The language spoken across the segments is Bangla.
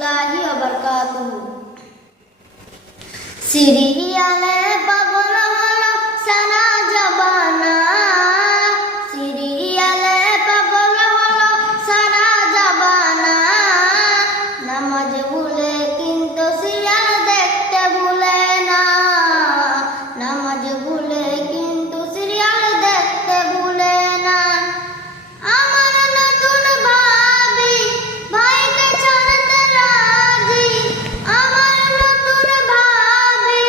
রহমতুল্লাহি ওয়া বারাকাতুহু। সিরিয়ালে পাগল হলো সারা জামানা, সিরিয়ালে পাগল হলো সারা জামানা। নামাজ ভুলে কিন্তু সিরিয়াল দেখতে ভুলে না, নামাজ ভুলে কিন্তু সিরিয়াল দেখতে ভুলে না। আমার নতুন ভাবি ভাইকে ছাড়তে রাজি, আমার নতুন ভাবি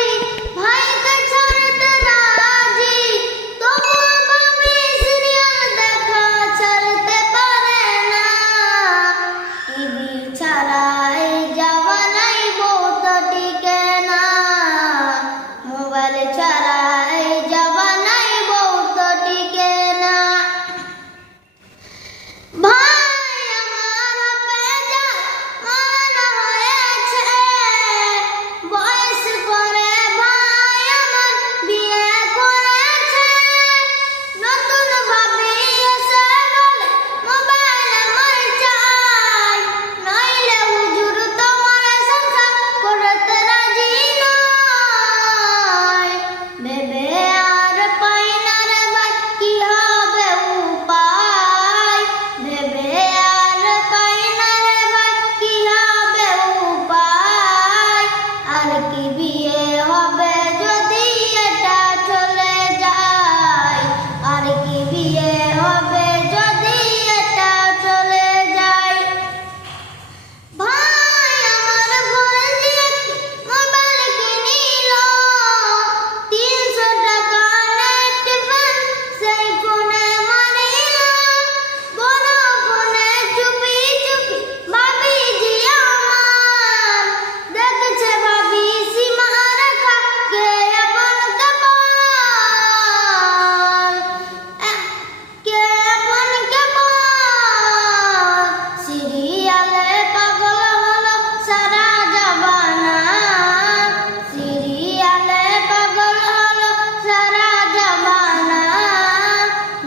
ভাইকে ছাড়তে রাজি। তবুও ভাবি সিরিয়াল দেখা ছাড়তে পারে না। টিভি ছাড়া এই জামানায় বউ তো টিকে না, মোবাইল ছাড়া এই জামানায় বউ তো টিকে না। ভাই আমার বেজার মানা হয়েছে, বয়স করে ভাই আমার বিয়ে করেছে। নতুন ভাবি এসে বলে মোবাইল আমার চাই, নইলে হুজুর তোমার সংসার করতে রাজি নয়। ভেবে আর পাই না রে ভাই কি হবে উপায়, ভেবে আর পাই না রে ভাই কি হবে উপায়। আর কি বিয়ে হবে যদি এটা চলে যায়, আর কি বিয়ে হবে যদি এটা চলে যায়। ভাই আমার ঘরে যে মোবাইল কিনিল, 300 টাকা নেট প্যাক সেই ফোনে মারিল। বড় ফোনে চুপি চুপি ভাবি জি আমার দেখছে, ভাবি সীমা রেখা কে আপন কে পর, কে আপন কে পর। সিরিয়ালে পাগল হলো সারা জামানা, সিরিয়ালে পাগল হলো সারা জামানা।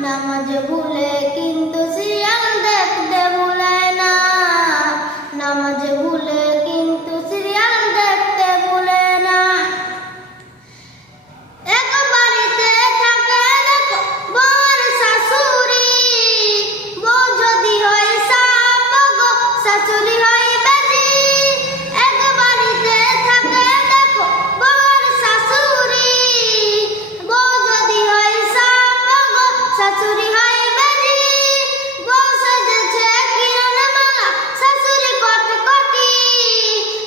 নামাজ ভুলে কিন্তু সিরিয়াল দেখতে ভুলে না, নামাজ ভুলে কিন্তু সিরিয়াল দেখতে ভুলে না। এক বাড়িতে থাকে দেখো বর শাশুড়ি, বউ যদি হয় সাপ গো শাশুড়ি হয় বেজি। এক বাড়িতে থাকে দেখো বর শাশুড়ি, বউ যদি হয় সাপ গো শাশুড়ি হয় বেজি। বউ সেজেছে কিরণমালা শাশুড়ি কটকটি,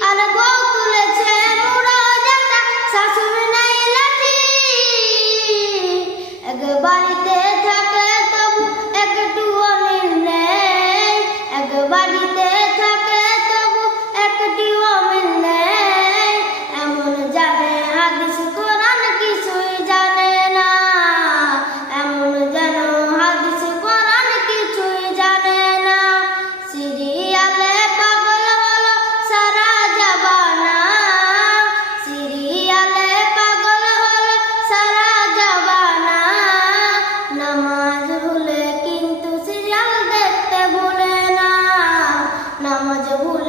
আর বউ তুলেছে মুড়োজাটা শাশুড়ি নাই লাঠি। এক বাড়িতে থাকে তবু একটু অমিল নেই, এক বাড়িতে থাকে তবু একটু অমিল নেই। এমন জানে হাদিস কোরআন কিছুই জানে না, এমন যেন হাদিস কোরআন কিছুই জানে না। সিরিয়ালে পাগল হলো সারা জামানা, সিরিয়ালে পাগল হলো সারা জামানা। নামাজ ভুলে কিন্তু সিরিয়াল দেখতে ভুলে না, নামাজ ভুলে